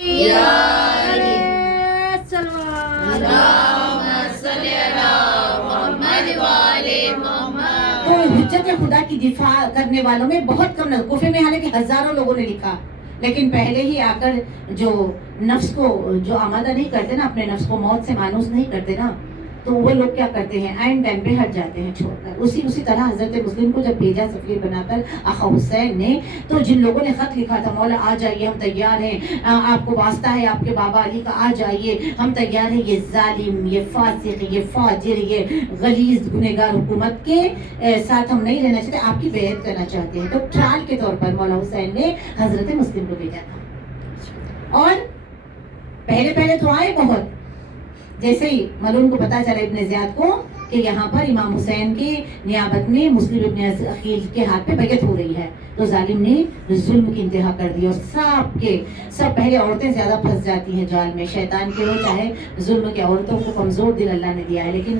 تو حجت خدا کی دفاع کرنے والوں میں بہت کم لوگ، کوفے میں حالانکہ ہزاروں لوگوں نے لکھا، لیکن پہلے ہی آ کر جو نفس کو جو آمادہ نہیں کرتے نا، اپنے نفس کو موت سے مانوس نہیں کرتے نا، تو وہ لوگ کیا کرتے ہیں، عین ٹائم پہ ہٹ جاتے ہیں چھوڑ کر. اسی طرح حضرت مسلم کو جب بھیجا سفیر بنا کر آقا حسین نے، تو جن لوگوں نے خط لکھا تھا مولا آ جائیے ہم تیار ہیں، آپ کو واسطہ ہے آپ کے بابا علی کا، آ جائیے ہم تیار ہیں، یہ ظالم، یہ فاسق، یہ فاجر، یہ غلیظ گنہگار حکومت کے ساتھ ہم نہیں رہنا چاہتے، آپ کی بیعت کرنا چاہتے ہیں. تو ٹرائل کے طور پر مولا حسین نے حضرت مسلم کو بھیجا تھا. اور پہلے تو آئے بہت، جیسے ہی ملون کو پتا چلا ابن زیاد کو کہ یہاں پر امام حسین کی نیابت میں مسلم ابن عقیل کے ہاتھ پہ بیعت ہو رہی ہے، تو ظالم نے ظلم کی انتہا کر دی. اور سب پہلے عورتیں زیادہ پھنس جاتی ہیں جال میں، شیطان کے ہو چاہے ظلم کے، عورتوں کو کمزور دل اللہ نے دیا ہے. لیکن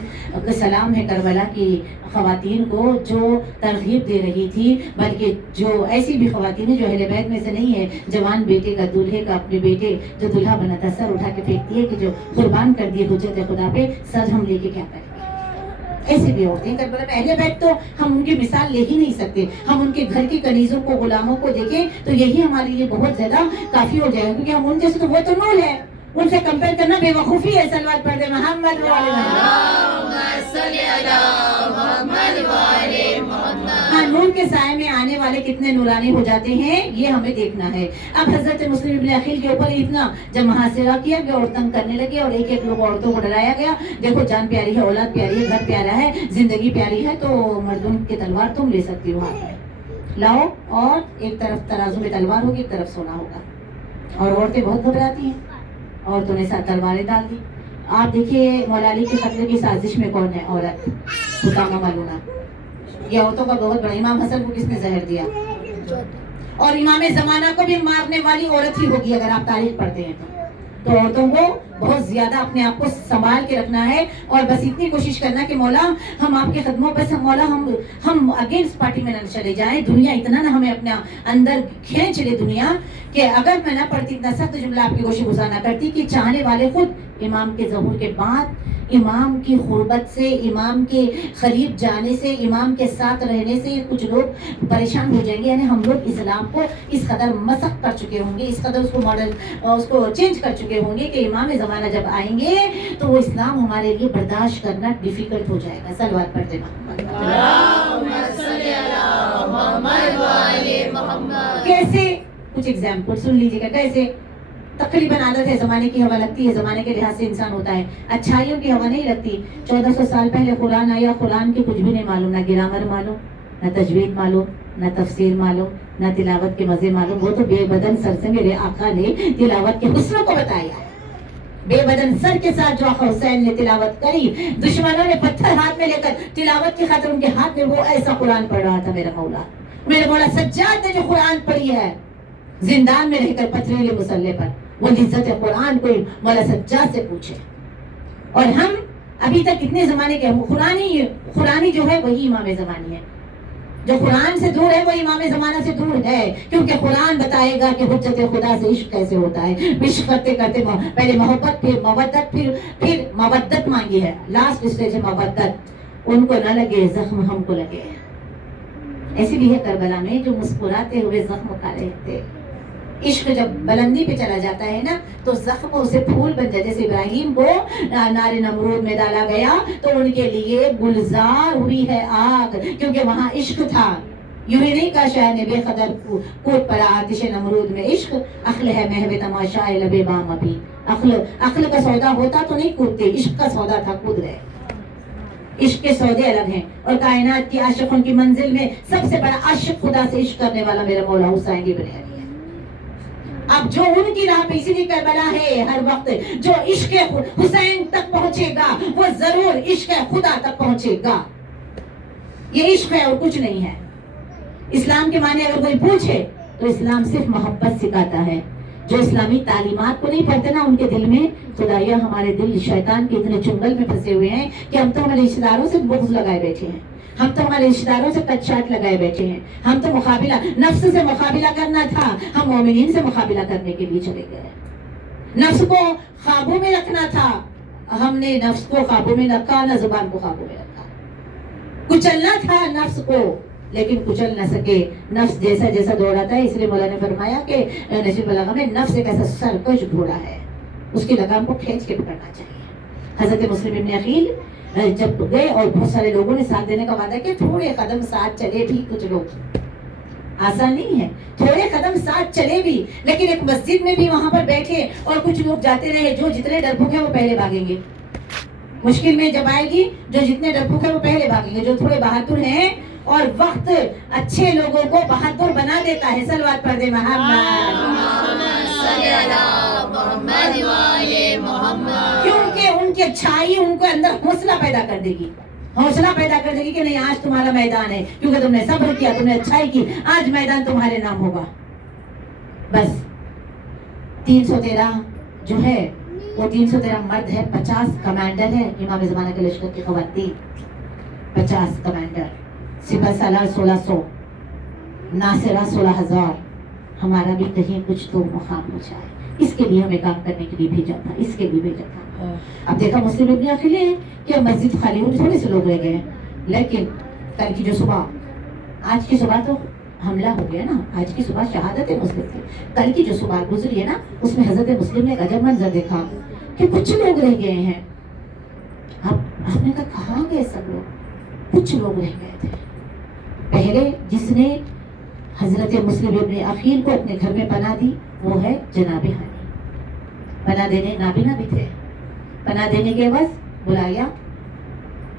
سلام ہے کربلا کی خواتین کو جو ترغیب دے رہی تھی، بلکہ جو ایسی بھی خواتین ہیں جو اہل بیت میں سے نہیں ہے، جوان بیٹے کا، دولہے کا، اپنے بیٹے جو دلہا بنا تھا سر اٹھا کے پھینکتی ہے کہ جو قربان کر دیے حجت خدا پہ، سر ہم لے کے کیا کریں گے. ایسے بھی عورتیں کربلا میں. اہل بیت تو ہم ان کی مثال لے ہی نہیں سکتے، ہم ان کے گھر کی کنیزوں کو، غلاموں کو دیکھیں تو یہی ہمارے لیے بہت زیادہ کافی ہو جائے گا، کیونکہ ہم ان جیسے تو وہ تو نور ہے، ان سے کمپیئر کرنا بے وقوفی ہے. صلوات پڑھ دے محمد ہاں، نور کے سائے میں آنے والے کتنے نورانی ہو جاتے ہیں یہ ہمیں دیکھنا ہے. اب حضرت مسلم ابن عقیل کے اوپر اتنا جب محاصرہ کیا گیا اور تنگ کرنے لگے، اور ایک ایک لوگ عورتوں کو ڈرایا گیا، دیکھو جان پیاری ہے، اولاد پیاری ہے، گھر پیارا ہے، زندگی پیاری ہے، تو مردوں کی تلوار تم لے سکتی ہو ہاتھ میں، لاؤ. اور ایک طرف ترازو میں تلوار ہوگی، ایک طرف سونا ہوگا. اور عورتیں بہت گھبراتی ہیں، عورتوں نے ساتھ تلواریں ڈال دی. آپ دیکھیے مولا علی کے قتل کی سازش میں کون ہے؟ عورت، حکامہ ملونہ. یہ عورتوں کا بہت بڑا. امام حسن کو کس نے زہر دیا؟ اور امام زمانہ کو بھی مارنے والی عورت ہی ہوگی اگر آپ تاریخ پڑھتے ہیں تو عورتوں کو بہت زیادہ اپنے آپ کو سنبھال کے رکھنا ہے، اور بس اتنی کوشش کرنا کہ مولا ہم آپ کے قدموں پر، مولا ہم اگینسٹ پارٹی میں نہ چلے جائیں. دنیا اتنا نہ ہمیں اپنے اندر کھینچ لے دنیا، کہ اگر میں نہ پڑھتی اتنا سخت جملہ آپ کی گوشے گزار نہ کرتی کہ چاہنے والے خود امام کے ظہور کے بعد، امام کی قربت سے، امام کے قریب جانے سے، امام کے ساتھ رہنے سے کچھ لوگ پریشان ہو جائیں گے. یعنی ہم لوگ اسلام کو اس قدر مسخ کر چکے ہوں گے، اس قدر اس کو ماڈل، اس کو چینج کر چکے ہوں گے کہ امام زمانہ جب آئیں گے تو وہ اسلام ہمارے لیے برداشت کرنا ڈیفیکلٹ ہو جائے گا. صلوات پڑھتے کیسے؟ کچھ ایگزامپل سن لیجیے گا. کیسے؟ تقریباً عادت ہے، زمانے کی ہوا لگتی ہے، زمانے کے لحاظ سے انسان ہوتا ہے، اچھائیوں کی ہوا نہیں لگتی. 1400 سال پہلے قرآن آیا، قرآن کے کچھ بھی نہیں معلوم، نہ گرامر معلوم، نہ تجوید معلوم، نہ تفسیر معلوم، نہ تلاوت کے مزے معلوم. وہ تو بے بدن سر سے میرے آقا نے تلاوت کے حسن کو بتایا. بے بدن سر کے ساتھ جو آقا حسین نے تلاوت کری، دشمنوں نے پتھر ہاتھ میں لے کر تلاوت کی خاطر ان کے ہاتھ میں وہ ایسا قرآن پڑھ رہا تھا. میرے مولا سجاد نے جو قرآن پڑھی ہے، زندان میں رہ کر پتھریلے مسلح پر، وہ عزت قرآن کو مولا سجاد سے پوچھے. اور ہم ابھی تک اتنے زمانے کے، قرآنی جو ہے وہی امام زمانی ہے، جو قرآن سے دور ہے وہ امام زمانہ سے دور ہے. کیونکہ قرآن بتائے گا کہ حجت خدا سے عشق کیسے ہوتا ہے. عشق کرتے کرتے پہلے محبت، پھر مودت، پھر مودت مانگی ہے. لاسٹ اسٹیج ہے مودت. ان کو نہ لگے زخم، ہم کو لگے. ایسی بھی ہے کربلا میں جو مسکراتے ہوئے زخم کھا رہے تھے. عشق جب بلندی پہ چلا جاتا ہے نا تو زخم اسے پھول بن جاتا. جیسے ابراہیم کو نار نمرود میں ڈالا گیا تو ان کے لیے گلزار ہوئی ہے آگ، کیونکہ وہاں عشق تھا. یوں ہی نہیں کہا شاہ نے بے قدر کود پڑا آتش نمرود میں. عشق عقل ہے محو تماشا لبے بام. ابھی عقل کا سودا ہوتا تو نہیں کودتے، عشق کا سودا تھا، کود گئے. عشق کے سودے الگ ہیں. اور کائنات کی عاشقوں کی منزل میں سب سے بڑا عاشق خدا سے عشق کرنے والا میرا مولا حسین ابن علی ہے. اب جو ان کی راہ پہ، اسی لیے کربلا ہے ہر وقت، جو عشق حسین تک پہنچے گا وہ ضرور عشق خدا تک پہنچے گا. یہ عشق ہے اور کچھ نہیں ہے. اسلام کے معنی اگر کوئی پوچھے تو اسلام صرف محبت سکھاتا ہے. جو اسلامی تعلیمات کو نہیں پڑھتے نا ان کے دل میں خدایا ہمارے دل شیطان کے اتنے چنگل میں پھنسے ہوئے ہیں کہ ہم تو ہمارے رشتے داروں سے بغض لگائے بیٹھے ہیں، ہم تو ہمارے رشتے داروں سے کٹ شاٹ لگائے بیٹھے ہیں. ہم تو مقابلہ نفس سے مقابلہ کرنا تھا، ہم مومنین سے مقابلہ کرنے کے لیے چلے گئے. نفس کو قابو میں رکھنا تھا، ہم نے نفس کو قابو میں رکھا، نہ زبان کو قابو میں رکھا. کچلنا تھا نفس کو لیکن کچل نہ سکے. نفس جیسا جیسا دوڑاتا ہے، اس لیے مولا نے فرمایا کہ نشید بلاغہ میں نفس ایک ایسا سرکش گھوڑا ہے، اس کی لگام کو کھینچ کے پکڑنا چاہیے. حضرت مسلم ابن عقیل جب گئے اور بہت سارے لوگوں نے ساتھ دینے کا وعدہ کیا، تھوڑے قدم ساتھ چلے بھی کچھ لوگ، آسان نہیں ہے، تھوڑے قدم ساتھ چلے بھی، لیکن ایک مسجد میں بھی وہاں پر بیٹھے اور کچھ لوگ جاتے رہے. جو جتنے ڈرپوک ہیں وہ پہلے بھاگیں گے. مشکل میں جب آئے گی، جو جتنے ڈرپوک ہیں وہ پہلے بھاگیں گے. جو تھوڑے بہادر ہیں اور وقت اچھے لوگوں کو بہادر بنا دیتا ہے. صلوات پڑھ دے محمد. کیونکہ ان کی اچھائی ان کے اندر حوصلہ پیدا کر دے گی، حوصلہ پیدا کر دے گی کہ نہیں، آج تمہارا میدان ہے، کیونکہ تم نے صبر کیا، تم نے اچھائی کی، آج میدان تمہارے نام ہوگا. بس 313 جو ہے وہ 313 مرد ہے، 50 کمانڈر ہے. امام زمانہ کے لشکر کی خواتین 50 کمانڈر، سپہ سالار 1600، ناصرہ 16,000. ہمارا بھی کہیں کچھ تو مقام ہو جائے، اس کے لیے ہمیں کام کرنے کے لیے بھیجا تھا، اس کے لیے بھیجا تھا. اب دیکھا مسلم ابن عقیل ہے کہ مسجد خالی ہوئی، تھوڑے سے لوگ رہ گئے، لیکن کل کی جو صبح، آج کی صبح تو حملہ ہو گیا نا، آج کی صبح شہادت مسلم کی، کل کی جو صبح گزری ہے نا، اس میں حضرت مسلم نے ایک عجب منظر دیکھا کہ کچھ لوگ رہ گئے ہیں. اب آپ نے کہا کہاں گئے سب لوگ؟ کچھ لوگ رہ گئے تھے. پہلے جس نے حضرت مسلم ابن عقیل کو اپنے گھر میں پناہ دی وہ ہے جناب ہانی. پناہ دینے نابینا بھی تھے، پناہ دینے کے عوض بلایا.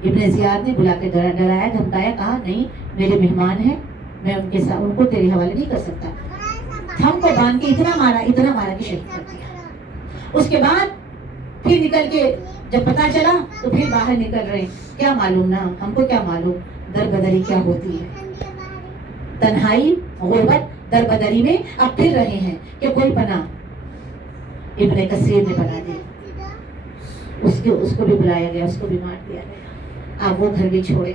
ابن زیاد نے بلا کے ڈرایا دھمکایا، کہا نہیں میرے مہمان ہیں، میں ان کے ساتھ ان کو تیرے حوالے نہیں کر سکتا. تھم کو باندھ کے اتنا مارا کہ شہید کر دیا. اس کے بعد پھر نکل کے جب پتا چلا تو پھر باہر نکل رہے. کیا معلوم نا، ہم کو کیا معلوم در بدری کیا ہوتی ہے. تنہائی غربت در بدری میں اب پھر رہے ہیں کہ کوئی پناہ. ابن کثیر نے بنا دی، اس کو بھی بلایا گیا، اس کو بھی مار دیا گیا. آپ وہ گھر بھی چھوڑے.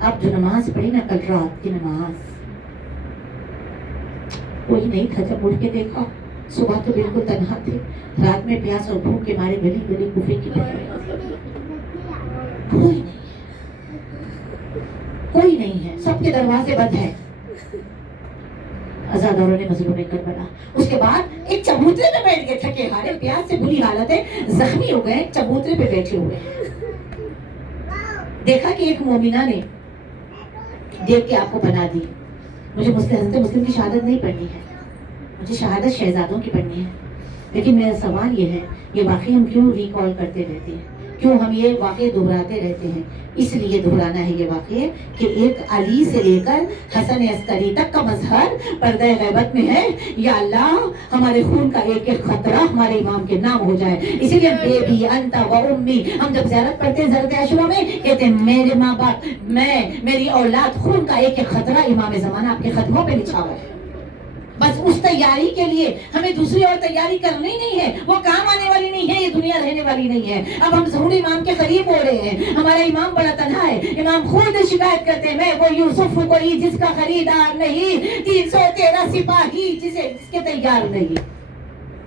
آپ جو نماز پڑھی نا کل رات کی نماز، کوئی نہیں تھا. جب اٹھ کے دیکھا صبح تو بالکل تنہا تھے، رات میں پیاس اور بھوک کے مارے گلی گلی کوفے کی کوئی نہیں ہے، سب کے دروازے بند ہیں. عزاداروں نے مظلوم کربلا. اس کے بعد ایک چبوترے پہ بیٹھ گئے، تھکے ہارے، پیاس سے بری حالت ہے، زخمی ہو گئے، چبوترے پہ بیٹھے ہوئے. دیکھا کہ ایک مومنہ نے دیکھ کے آپ کو بنا دی. مجھے حضرت مسلم کی شہادت نہیں پڑھنی ہے، مجھے شہادت شہزادوں کی پڑھنی ہے. لیکن میرا سوال یہ ہے، یہ واقعی ہم کیوں ریکال کرتے رہتے ہیں، کیوں ہم یہ واقعے دہراتے رہتے ہیں؟ اس لیے دہرانا ہے یہ واقعے کہ ایک علی سے لے کر حسن عسکری تک کا مظہر پردہ غیبت میں ہے. یا اللہ ہمارے خون کا ایک ایک خطرہ ہمارے امام کے نام ہو جائے. اسی لیے بیبی انت و امی، ہم جب زیارت پڑھتے ہیں زیارت عاشورہ میں کہتے ہیں میرے ماں باپ، میں، میری اولاد، خون کا ایک ایک خطرہ امام زمانہ آپ کے قدموں پہ لکھا ہوا ہے. بس اس تیاری کے لیے ہمیں دوسری اور تیاری کرنی نہیں ہے، وہ کام آنے والی نہیں ہے، یہ دنیا رہنے والی نہیں ہے. اب ہم ظہور امام کے قریب ہو رہے ہیں، ہمارا امام بڑا تنہا ہے. امام خود شکایت کرتے ہیں، میں وہ یوسف کوئی جس کا خریدار نہیں، 313 سپاہی جس کے تیار نہیں.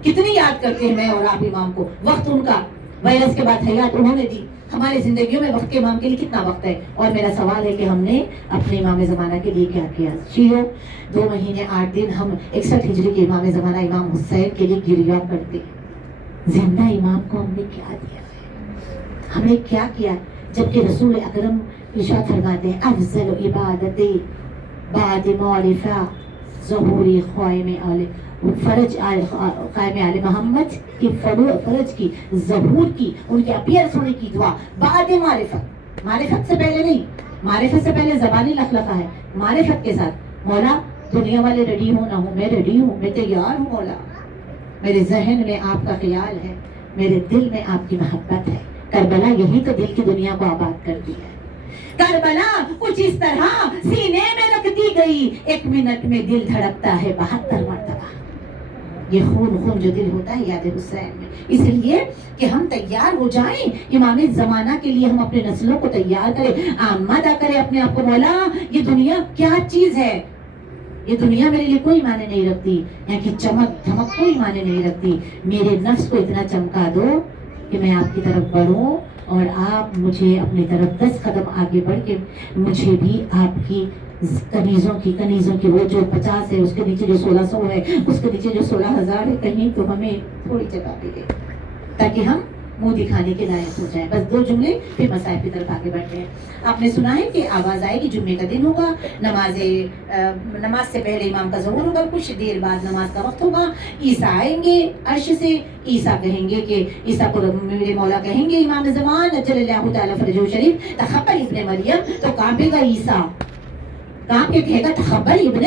کتنی یاد کرتے ہیں میں اور آپ امام کو. وقت ان کا وائرس کے بعد حیات انہوں نے دی. ہماری زندگیوں میں وقت کے امام کے لیے کتنا وقت ہے. اور میرا سوال ہے کہ ہم نے اپنے امام زمانہ کے لیے کیا کیا. شیعوں 2 مہینے 8 دن ہم 61 ہجری کے امام زمانہ امام حسین کے لیے گریہ کرتے ہیں. زندہ امام کو ہم نے کیا دیا ہے، ہم نے کیا کیا؟ جبکہ رسول اکرم ارشاد فرماتے ہیں افضل عبادت بعد معرفہ ظہوری قائم آل فرج قائم آل محمد کی فرج کی ظہور کی، ان کے اپیئرس ہونے کی دعا بعد معرفت. معرفت سے پہلے نہیں، معرفت سے پہلے زبانی لخلقہ ہے. معرفت کے ساتھ مولا دنیا والے ریڈی ہوں نہ ہوں، میں ریڈی ہوں، میں تیار ہوں. مولا میرے ذہن میں آپ کا خیال ہے، میرے دل میں آپ کی محبت ہے. کربلا یہی تو دل کی دنیا کو آباد کرتی ہے. کربلا کچھ اس طرح سینے میں رکھ دی گئی، 1 منٹ میں دل دھڑکتا ہے 72 مرتبہ. یہ خون جو دل ہوتا ہے یاد حسین میں. اس لیے کہ ہم تیار ہو جائیں امام زمانہ کے لیے، ہم اپنے نسلوں کو تیار کریں، آمادہ کریں اپنے آپ کو. مولا یہ دنیا کیا چیز ہے؟ ये दुनिया मेरे लिए कोई मायने नहीं रखती, यहाँ की चमक धमक कोई मायने नहीं रखती। मेरे नफ्स को इतना चमका दो कि मैं आपकी तरफ बढ़ूं और आप मुझे अपनी तरफ 10 कदम आगे बढ़ के मुझे भी आपकी कनीजों की वो जो 50 है उसके नीचे जो 1600 है उसके नीचे जो 16,000 है, कहीं तो हमें थोड़ी जगह भी दे ताकि हम मुंह दिखाने के लायक हो जाए। बस 2 जुमले फिर मसाइल की तरफ आगे बढ़ते हैं। आपने सुना है कि आवाज आएगी, जुम्मे का दिन होगा, नमाज से पहले इमाम का ज़हूर होगा, कुछ देर बाद नमाज का वक्त होगा, ईसा आएंगे अर्श से, ईसा कहेंगे कि ईसा को मेरे मौला कहेंगे इमाम ज़मान अज्जलल्लाहु तआला फरजहु शरीफ तक़ब्बल इब्न मरियम, तो कांपेगा ईसा, कांप के कहेगा तक़ब्बल इब्न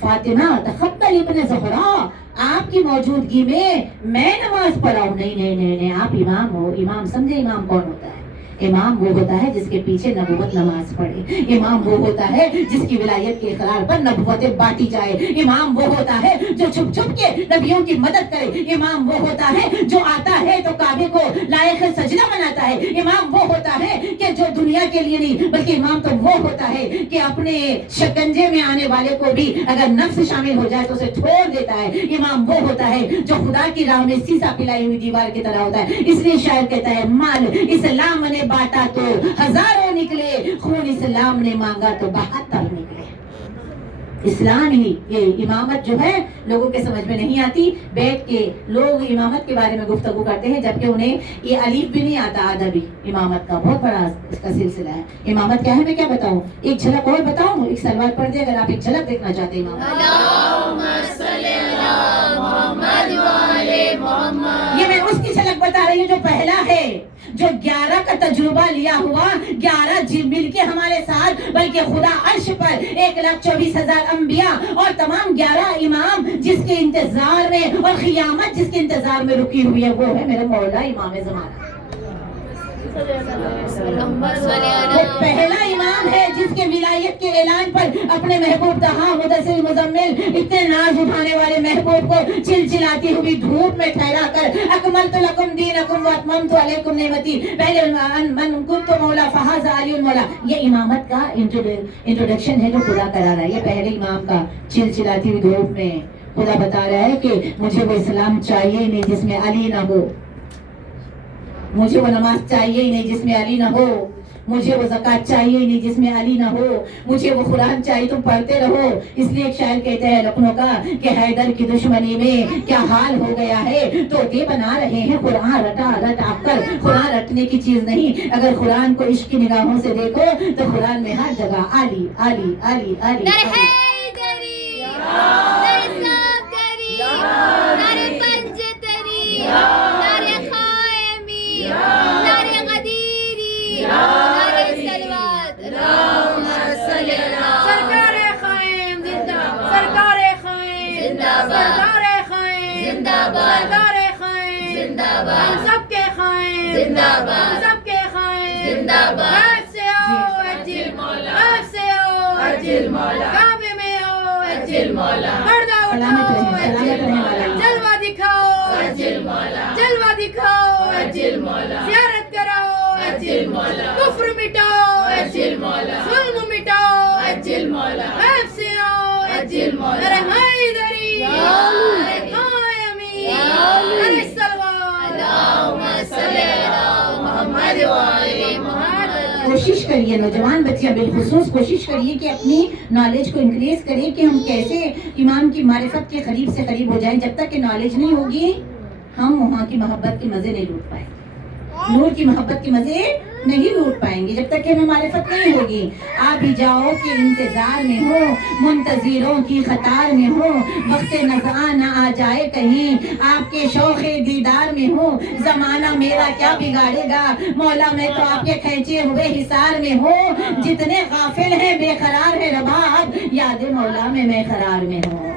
फातिमा तक़ब्बल इब्न ज़हरा, आपकी मौजूदगी में मैं नमाज पढ़ा हूँ। नहीं, आप इमाम हो। इमाम समझे इमाम कौन होता है? इमाम वो होता है जिसके पीछे नबूवत नमाज पढ़े। इमाम वो होता है जिसकी विलायत के इकरार पर नबूवतें बांटी जाए। इमाम वो होता है जो छुप छुप के नबियों की मदद करे। इमाम वो होता है जो आता है तो काबे को लायक सजदा बनाता है। इमाम वो होता है कि जो दुनिया के लिए नहीं, बल्कि इमाम तो वो होता है कि अपने शिकंजे में आने वाले को भी अगर नफ्स शामिल हो जाए तो उसे छोड़ देता है। इमाम वो होता है जो खुदा की राह में सीसा पिलाई हुई दीवार की तरह होता है। इसलिए शायर कहता है, माल इस्लाम ने बांटा तो हजारों निकले, खून इस्लाम ने मांगा तो 72 निकले। इस्लाम ही, ये इमामत जो है लोगों के समझ में नहीं आती। बैठ के लोग इमामत के बारे में गुफ्तगू करते हैं जबकि उन्हें ये अलीफ भी नहीं आता। अदबी इमामत का बहुत बड़ा इसका सिलसिला है। इमामत क्या है मैं क्या बताऊं, एक झलक और बताऊं, एक सलवार पढ़ दे अगर आप एक झलक देखना चाहते हैं इमामत। ये मैं उसकी झलक बता रही हूँ जो पहला है, जो 11 का तजुर्बा लिया हुआ, 11 जिन मिल के हमारे साथ, बल्कि खुदा अर्श पर 1,24,000 अंबिया और तमाम 11 इमाम जिसके इंतजार में और खियामत जिसके इंतजार में रुकी हुई है, वो है मेरा मौला इमाम ज़माना। वो पहला इमाम है जिसके विलायत के ऐलान पर अपने महबूब तहा मुदस्सिर मुज़म्मिल इतने नाज उठाने वाले महबूब को चिलचिलाती हुई धूप में ठहरा कर अकमलतु लकुम दीनकुम व अतममतु अलैकुम निअमती, पहले मन कुन्तु मौला फहाज़ा अलीयुल मौला। ये इमामत का इंट्रोडक्शन है जो खुदा करा रहा है। ये पहले इमाम का चिलचिलाती हुई धूप में खुदा बता रहा है कि मुझे वो इस्लाम चाहिए ही नहीं जिसमें अली ना हो, मुझे वो नमाज चाहिए ही नहीं जिसमें अली ना हो, मुझे वो ज़कात चाहिए ही नहीं जिसमें अली ना हो, मुझे वो कुरान चाहिए तुम पढ़ते रहो। इसलिए एक शायर कहते हैं लखनऊ का कि हैदर की दुश्मनी में क्या हाल हो गया है, तोते बना रहे हैं कुरान रटा रटा कर। कुरान रटने की चीज नहीं, अगर कुरान को इश्क की निगाहों से देखो तो कुरान में हर जगह अली अली अली अली, सबके खाएं जिंदाबाद, सबके खाएं जिंदाबाद, से आओ अज्जिल मौला, से आओ अज्जिल मौला, काबे में आओ अज्जिल मौला, पर्दा उठाओ अज्जिल मौला, जलवा दिखाओ अज्जिल मौला, जलवा दिखाओ अज्जिल मौला, ज़ियारत कराओ अज्जिल मौला, कुफ्र मिटाओ अज्जिल मौला, जुल्म मिटाओ अज्जिल मौला, से आओ अज्जिल मौला। अरे हैदरी, अरे कायमी, अरे कोशिश करिए, नौजवान बच्चियां बिलखुसूस कोशिश करिए कि अपनी नॉलेज को इंक्रीज करें कि हम कैसे इमाम की मारिफत के करीब से करीब हो जाएं। जब तक कि नॉलेज नहीं होगी हम वहाँ की मोहब्बत के मजे नहीं लूट पाएंगे, नूर की मोहब्बत के मजे नहीं लूट पाएंगे जब तक कि हमें मारिफत नहीं होगी। आप ही जाओ के इंतजार में हो, मुंतजिरों की कतार में हो, वक्त नज़ा न आ जाए कहीं, आपके शौक़े दीदार में हो, जमाना मेरा क्या बिगाड़ेगा, मौला मैं तो आपके खींचे हुए हिसार में हो, जितने गाफिल हैं बेकरार है रबाब, याद मौला में मैं करार में हूँ।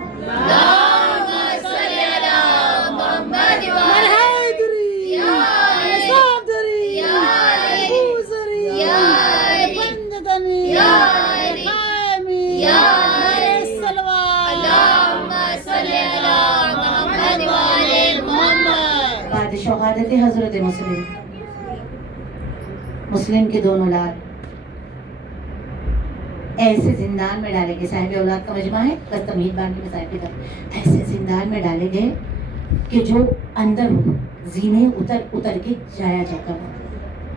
शहादत हजरत मुस्लिम की दोनों लाल ऐसे जिंदान में डाले गए, साहिब औलाद का मजमा है, बस तमीद बांध के साहिब की तरफ, ऐसे जिंदान में डाले गए कि जो अंदर हो जीने उतर उतर के जाया जाता हो।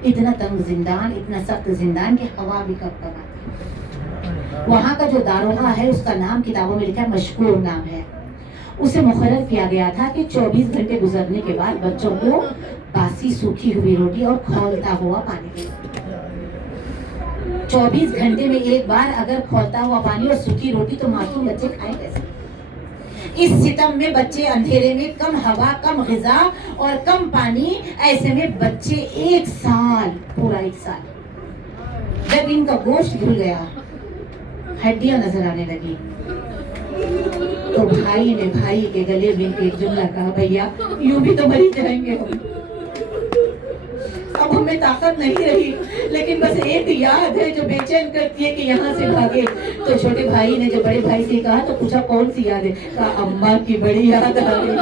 इतना तंग जिंदान, इतना सख्त जिंदान कि हवा भी कब कब आती। वहाँ का जो दारोगा है उसका नाम किताबों में लिखा है, मशकूर नाम है। उसे मुकर्रर किया गया था कि 24 घंटे गुजरने के बाद बच्चों को बासी सूखी हुई रोटी और खौलता हुआ पानी दे। 24 घंटे में एक बार अगर खौलता हुआ पानी और सूखी रोटी, तो मासूम बच्चे खाएं कैसे? इस सितम में बच्चे अंधेरे में, कम हवा, कम ग़िज़ा और कम पानी, ऐसे में बच्चे 1 साल, पूरा 1 साल, जब इनका गोश्त घुल गया, हड्डियां नजर आने लगी, तो भाई ने भाई के गले में एक जुमला कहा, भैया यूं भी तो मरी जाएंगे हम, अब हमें ताकत नहीं रही, लेकिन बस एक याद है जो बेचैन करती है कि यहाँ से भागे। तो छोटे भाई ने जो बड़े भाई से कहा, तो पूछा कौन सी याद है? कहा अम्मा की बड़ी याद आ रही है।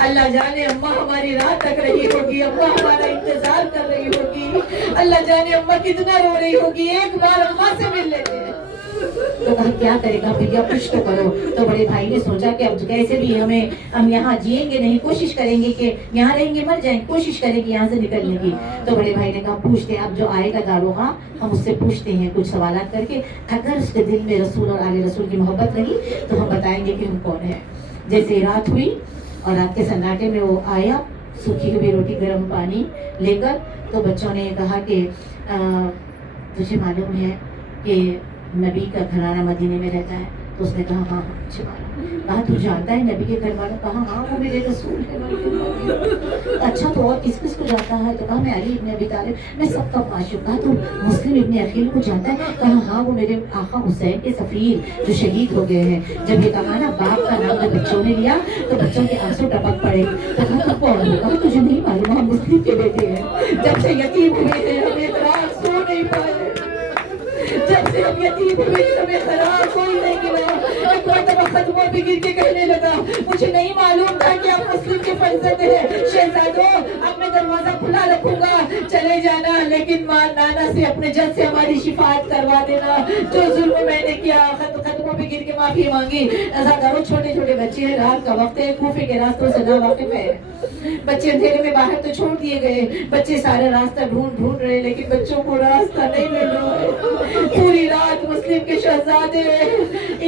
अल्लाह जाने अम्मा हमारी रात तक रही होगी, अम्मा हमारा इंतजार कर रही होगी, अल्लाह जाने अम्मा कितना रो रही होगी, एक बार अम्मा से मिल लेते हैं। तो कहा क्या करेगा भैया, कुछ तो करो। तो बड़े भाई ने सोचा कि अब कैसे भी हम यहाँ जिएंगे नहीं, कोशिश करेंगे कि यहाँ रहेंगे मर जाएंगे, कोशिश करेंगे यहाँ से निकलने की। तो बड़े भाई ने कहा पूछते, अब जो आएगा दारोगा हम उससे पूछते हैं कुछ सवाल करके, अगर उसके दिल में रसूल और आले रसूल की मोहब्बत रही तो हम बताएंगे कि हम कौन है। जैसे रात हुई और रात के सन्नाटे में वो आया, सूखी हुई रोटी गर्म पानी लेकर, तो बच्चों ने कहा कि तुझे मालूम है कि नबी का घराना मदीने में रहता है? तो उसने कहा हाँ हाँ मुझे मालूम। कहा तू जानता है नबी के घर वालों? कहा हाँ वो मेरे रसूल है। अच्छा तो और किस किस को जानता है? तो कहा मैं अली इब्न अबी तालिब, मैं सबका माशूक। कहा तो मुस्लिम इब्न अकील को जानता है? कहा हाँ वो मेरे आका हुसैन के सफीर जो शहीद हो गए हैं। जब ये कहा ना बाप का नाम जब बच्चों ने लिया तो बच्चों के आंसू टपक पड़े। तो कहा तू कौन हो? कहा तुझे नहीं मालूम, हम मुस्लिम के बेटे हैं, जब से यतीम हुए हैं हम एक रात सो नहीं पाए, जब से हम यतीम हुए हमें खराब कोई नहीं गिरा। एक मरतबा खत्मों पे गिर के कहने लगा, मुझे नहीं मालूम था कि आप मुस्लिम के फर्जंद हैं। शहजादों अब मैं दरवाजा खुला रखूंगा, चले जाना, लेकिन माँ नाना से अपने जज से हमारी शिफायत करवा देना, जो जुल्म मैंने किया। खत्मों पे गिर के माफी मांगी। अज़ादारों छोटे छोटे बच्चे हैं, रात का वक्त है, कूफे के रास्तों से ना वाकिफ है। बच्चे अंधेरे में बाहर तो छोड़ दिए गए, बच्चे सारा रास्ता ढूंढ रहे, लेकिन बच्चों को रास्ता नहीं मिल रहा है। पूरी रात मुस्लिम के शहजादे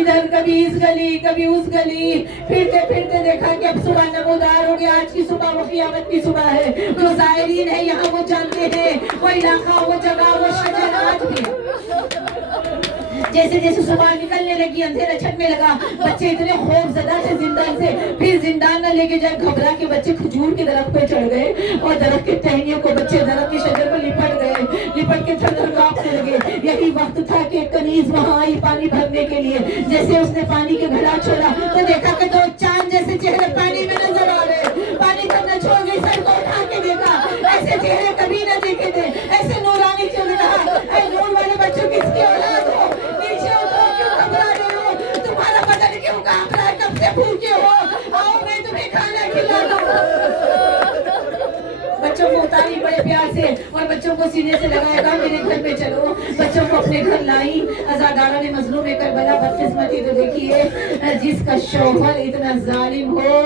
इधर कभी इस गली कभी उस गली फिरते फिरते देखा कि अब सुबह नमोदार हो गया। आज की सुबह वो क़यामत की सुबह है। जो ज़ायरीन है यहाँ वो जानते हैं वो इलाका, वो जगह, वो शजर आज भी। जैसे जैसे सुबह निकलने लगी, अंधेरा छटने लगा, बच्चे इतने खौफजदा थे जिंदान से, फिर जिंदान न लेके जाए, घबरा के बच्चे खजूर के दरख्त पे चढ़ गए और दरख्त के टहनियों को बच्चे दरख्त की शजर पर लिपट गए, लिपट के थर-थर कांपने लगे। यही वक्त था कि कनीज वहां आई पानी भरने के लिए। जैसे उसने पानी के घड़ा छोड़ा तो देखा कि 2 चांद जैसे चेहरे पानी में नजर आ रहे। पानी करना छोड़ गई, सर को उठा के देखा, ऐसे चेहरे कभी न देखे थे, ऐसे नूरानी चल रहा। ऐ नूर वाले बच्चों किसकी औलाद हो? तुम्हारा बदन क्यों कांप रहा है? कब से भूखे हो? आओ मैं तुम्हें खाना खिला दूं। बच्चों को उतारी बड़े प्यार से और बच्चों को सीने से लगाया, कहा मेरे घर में चलो। बच्चों को अपने घर लाई। अज़ादारा ने मजलूम करबला बदकिस्मती तो देखी है, जिसका शौहर इतना जालिम हो,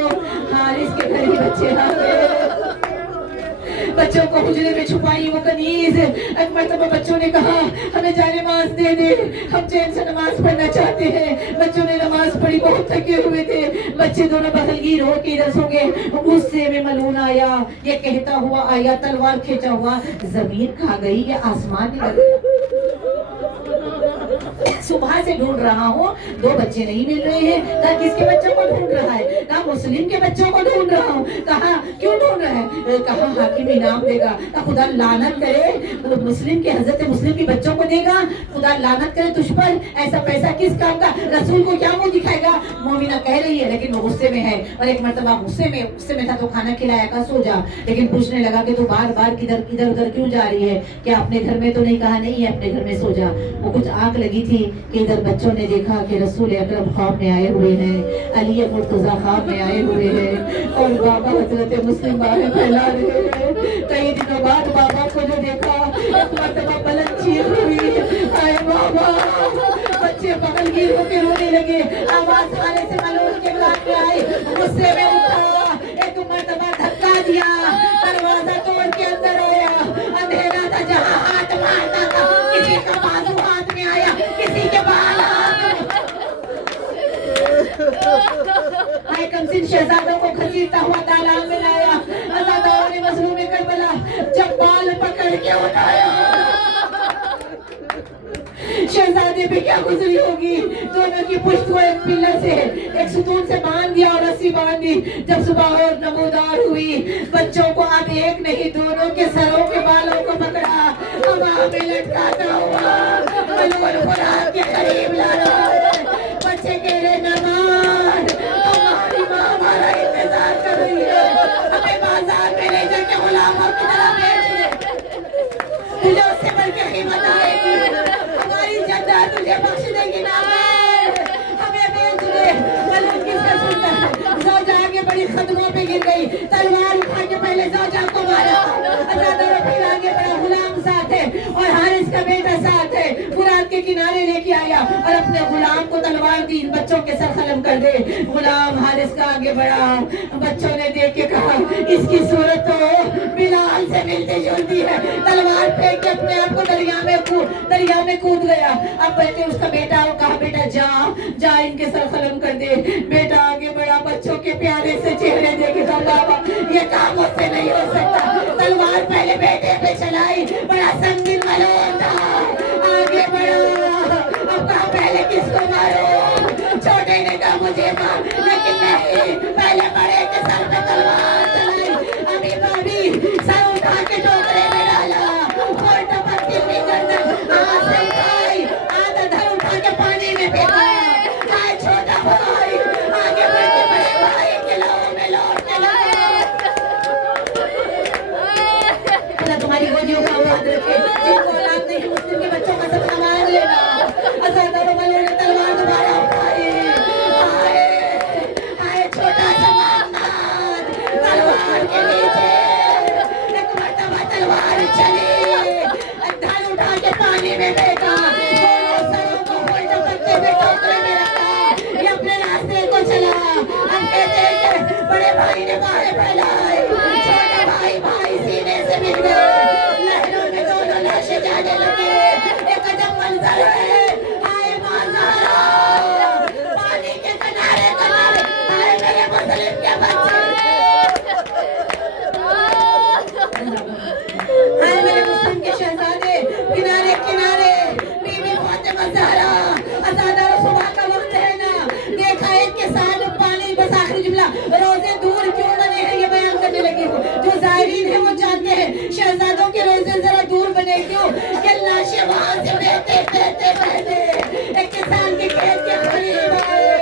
हारिस के घर ही बच्चे आ गए। बच्चों को हुजरे में छुपाई वो कनीज। एक मरतबा बच्चों ने कहा हमें जाने नमाज दे दे, हम चैन से नमाज पढ़ना चाहते हैं। बच्चों ने नमाज पढ़ी, बहुत थके हुए थे। बच्चे दोनों बदलगीर हो के इधर सो गए। गुस्से में मलून आया, ये कहता हुआ आया, तलवार खींचा हुआ, जमीन खा गई या आसमान निकल गया। सुबह से ढूंढ रहा हूँ, 2 बच्चे नहीं मिल रहे हैं। कहा किसके बच्चों को ढूंढ रहा है? कहा मुस्लिम के बच्चों को ढूंढ रहा हूँ। कहा क्यों ढूंढ रहा है? कहा हाकिम इनाम देगा। कहा खुदा लानत करे, मुस्लिम के हजरत मुस्लिम के बच्चों को देगा, खुदा लानत करे तुझ पर। ऐसा पैसा किस काम का? रसूल को क्या मुंह दिखाएगा? मोमिना कह रही है, लेकिन वो गुस्से में है। और एक मरतबा गुस्से में था तो खाना खिलाया, कहा सो जा, लेकिन पूछने लगा कि तू बार बार किधर इधर उधर क्यों जा रही है? क्या अपने घर में तो नहीं? कहा नहीं है, अपने घर में सो जा। वो कुछ आग लगी थी कि इधर बच्चों ने देखा कि रसूल अकरम ख्वाब में आए हुए हैं, अली मुर्तजा ख्वाब में आए हुए हैं और बाबा हजरत मुस्लिम बाहर फैला रहे हैं। कई दिनों बाद बाबा को जो देखा, एक मरतबा बुलंद चीख हुई, हाय बाबा, बच्चे बगल गिर होके रोने लगे। आवाज आने से मालूम के रात में आई, गुस्से में उठा, एक मर्तबा धक्का दिया, दरवाजा तोड़ के अंदर आया। अंधेरा था, जहाँ हाथ मारता था किसी का बाजू हाथ में आया, किसी के बाल हाय कमसिन शहजादों को घसीटता हुआ तालाब में लाया। अज़ादारों ने मज़लूम करबला जब बाल पकड़ के उठाया, शहजादे पे क्या गुजरी होगी। दोनों की पुश्त को एक पिलर से, एक सुतून से बांध दिया और रस्सी बांध दी। जब सुबह और नमूदार हुई, बच्चों को अब एक नहीं दोनों के सरों के बालों को पकड़ा, हवा में लटकाता हुआ बलून खुराक के करीब ला रहा है। बच्चे कह रहे नमान, हमारी माँ हमारा इंतजार कर रही है, हमें बाजार में ले जाके गुलामों की तरह बेच दे, तुझे उससे बढ़ के कीमत आएगी, हमारी जन्नत तुझे बख्श देगी ना, हमें बेच दे। बलून किसका सुनता है। ज़ौजा आगे बड़ी कदमों पे गिर गई, तलवार उठा के पहले ज़ौजा को मारा। अज़ादारों फिर आगे बढ़ा, गुलाम साथ है और हारिस का बेटा साथ है, फुरात के किनारे लेके आया और अपने गुलाम को तलवार दी, बच्चों के सर खत्म कर दे। गुलाम हारिस का आगे बढ़ा, बच्चों ने देख के कहा इसकी सूरत तो बिलाल से मिलती जुलती है। तलवार फेंक के अपने आप को दरिया में कूद गया। अब बेटे उसका बेटा कहा बेटा जा इनके सर खत्म कर दे। बेटा आगे बढ़ा, बच्चों के प्यारे से चेहरे देखे, कहा बाबा ये काम मुझसे नहीं हो सकता। तलवार पहले बेटे पे चलाई, बड़ा संगीन मलोन था, आगे बढ़ा, अब कहा पहले किसको मारो। छोटे ने कहा मुझे मार, लेकिन नहीं, पहले बड़े के सर पे तलवार चलाई। अभी भाभी सर उठा के टोकरे में डाला और टपकती हुई गर्दन हाथ से उठाई, आधा धर उठा के पानी में फेंका। आए छोटा भाई आगे बढ़ के बड़े भाई के लहू में लौटने लगा। खुदा तुम्हारी गोदियों का आवाज रखे, जिनको औलाद नहीं मुस्लिम के बच्चों का सब सामान लेना। अज़ादारों वालों ने तलवार दोबारा उठाई, आए छोटा सा मोहम्मद तलवार के नीचे, एक मर्तबा तलवार चली, धन उठा के पानी में फेंका, दोनों सरों को उल्टा करते हुए टोकरे में रखा, ये अपने रास्ते को चला। हम कहते हैं कि बड़े भाई ने बाहें फैलाई, छोटा भाई सीने से मिल गए, लहरों में दोनों लाशें जाने लगी। एक अजब मंजर है, आए माज़ारा पानी के किनारे आए मेरे मुस्लिम के बच्चे, आए मेरे मुस्लिम के शहजादे, किनारे किनारे बीबी फातिमा ज़हरा। अज़ादारों सुबह का वक्त है ना, देखा एक के साथ पानी, बस आखिरी जुमला, रोजे दूर क्यों बने हैं ये बयान करने लगी हूँ। जो ज़ाहिरीन है वो जानते हैं शहजादों के रोजे जरा दूर बने क्यों, कि लाशें वहाँ से बहते एक किसान के खेत के करीब आए।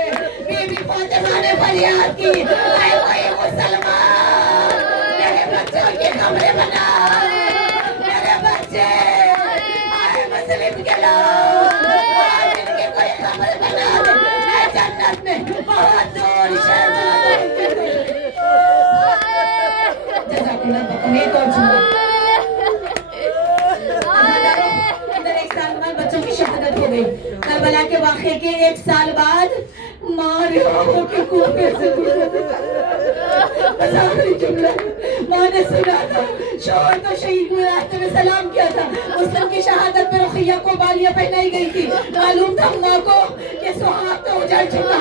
बीबी फातिमा ने फरियाद की, आए भाई मुसलमान, मेरे बच्चों के कमरे बना, मेरे बच्चे आए मुस्लिम के लोग, आज इनके कोई कमरे बना दे, मैं जन्नत में बहुत दूर शहजादों के एक और इधर एक साल बाद बच्चों की शहादत हो गई। करबला के वाक़े के एक साल बाद माँ रिहाओं के कुएं से आखिरी जुमला माँ ने सुना था, शौहर तो शहीद हुए, रास्ते में सलाम किया था, मुस्लिम की शहादत में रुक़ैया को बालियां पहनाई गई थी। मालूम था माँ को कि सुहाग तो उजड़ चुका,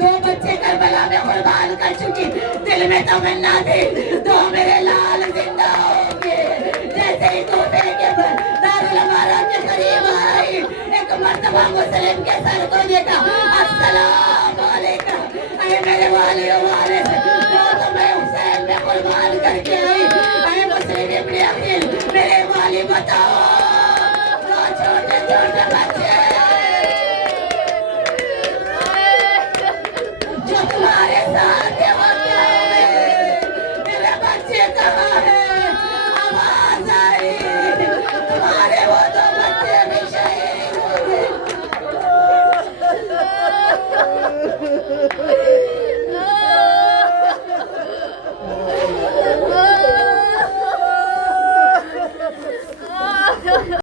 दो बच्चे करबला में कुर्बान कर चुकी, दिल में तमन्ना थी दो मेरे लाल जिंदा होंगे। जैसे ही तोहफे के दारुल अमारा के करीब आई, एक मर्तबा मुस्लिम के सर को देखा, अस्सलाम वालेकुम, अरे मेरे वाले वारिस, तो मैं हुसैन में कुर्बान करके आई, अरे मुस्लिम इब्ने अकील, मेरे वाले बताओ, छोटे छोटे